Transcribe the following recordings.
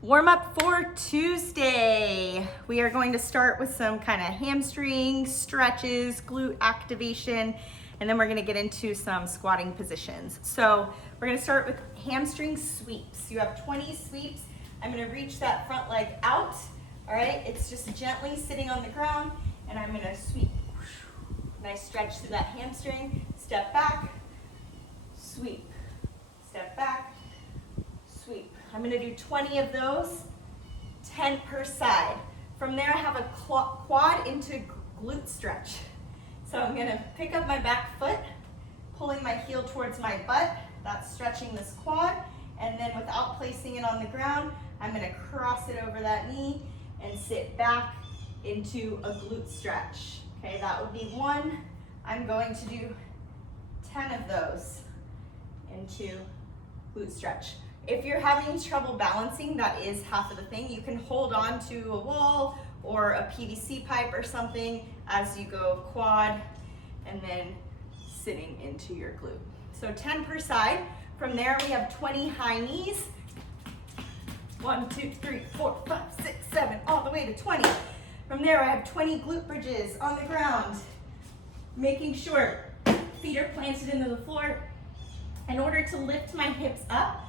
Warm up for Tuesday. We are going to start with some kind of hamstring stretches, glute activation, and then we're gonna get into some squatting positions. So we're gonna start with hamstring sweeps. You have 20 sweeps. I'm gonna reach that front leg out, all right? It's just gently sitting on the ground, and I'm gonna sweep. Nice stretch through that hamstring. Step back, sweep. Step back, sweep. I'm gonna do 20 of those, 10 per side. From there, I have a quad into glute stretch. So I'm gonna pick up my back foot, pulling my heel towards my butt. That's stretching this quad. And then without placing it on the ground, I'm gonna cross it over that knee and sit back into a glute stretch. Okay, that would be one. I'm going to do 10 of those into glute stretch. If you're having trouble balancing, that is half of the thing. You can hold on to a wall or a PVC pipe or something as you go quad and then sitting into your glute. So 10 per side. From there, we have 20 high knees. 1, 2, 3, 4, 5, 6, 7, all the way to 20. From there, I have 20 glute bridges on the ground, making sure feet are planted into the floor. In order to lift my hips up,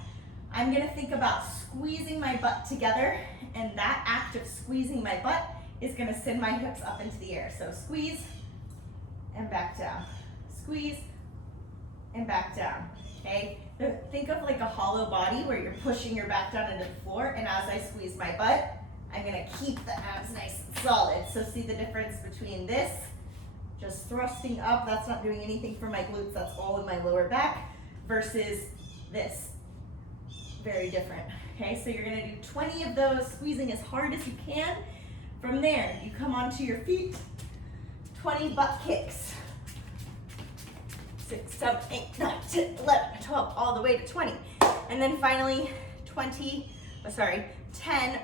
I'm gonna think about squeezing my butt together, and that act of squeezing my butt is gonna send my hips up into the air. So squeeze and back down. Squeeze and back down, okay? Think of like a hollow body where you're pushing your back down into the floor, and as I squeeze my butt, I'm gonna keep the abs nice and solid. So see the difference between this, just thrusting up, that's not doing anything for my glutes, that's all in my lower back, versus this. Very different. Okay, so you're gonna do 20 of those, squeezing as hard as you can. From there, you come onto your feet, 20 butt kicks. 6, 7, 8, 9, 10, 11, 12, all the way to 20. And then finally, 10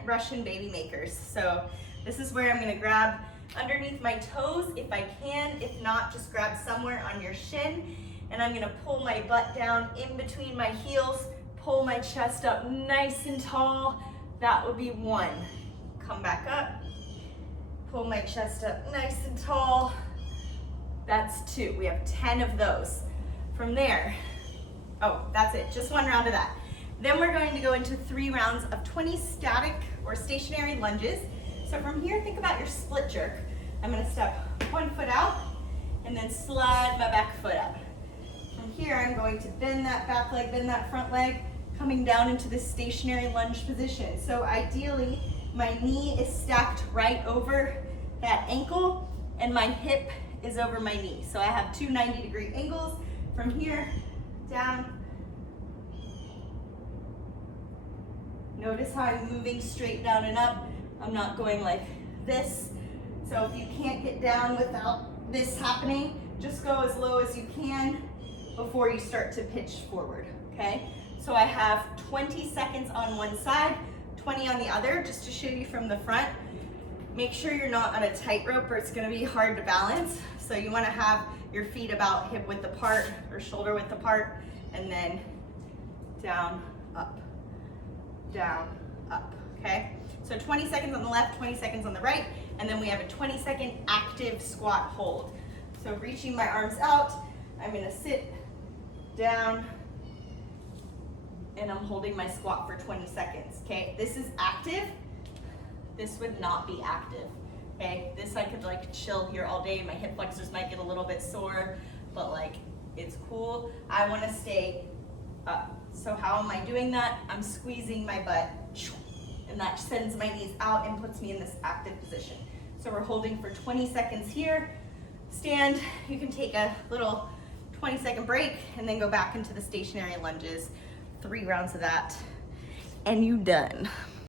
Russian Babymakers. So this is where I'm gonna grab underneath my toes if I can. If not, just grab somewhere on your shin. And I'm gonna pull my butt down in between my heels, pull my chest up nice and tall. That would be 1. Come back up, pull my chest up nice and tall. That's 2. We have 10 of those. From there, oh, that's it, just 1 round of that. Then we're going to go into 3 rounds of 20 static or stationary lunges. So from here, think about your split jerk. I'm gonna step 1 foot out and then slide my back foot up. From here, I'm going to bend that back leg, bend that front leg, coming down into this stationary lunge position. So ideally, my knee is stacked right over that ankle and my hip is over my knee. So I have 2 90-degree angles from here down. Notice how I'm moving straight down and up. I'm not going like this. So if you can't get down without this happening, just go as low as you can before you start to pitch forward, okay? So I have 20 seconds on one side, 20 on the other, just to show you from the front. Make sure you're not on a tightrope or it's gonna be hard to balance. So you wanna have your feet about hip width apart or shoulder width apart, and then down, up, okay? So 20 seconds on the left, 20 seconds on the right, and then we have a 20-second active squat hold. So reaching my arms out, I'm gonna sit down, and I'm holding my squat for 20 seconds, okay? This is active. This would not be active, okay? This I could like chill here all day. My hip flexors might get a little bit sore, but like it's cool. I wanna stay up. So how am I doing that? I'm squeezing my butt, and that sends my knees out and puts me in this active position. So we're holding for 20 seconds here. Stand, you can take a little 20-second break and then go back into the stationary lunges. 3 rounds of that, and you done.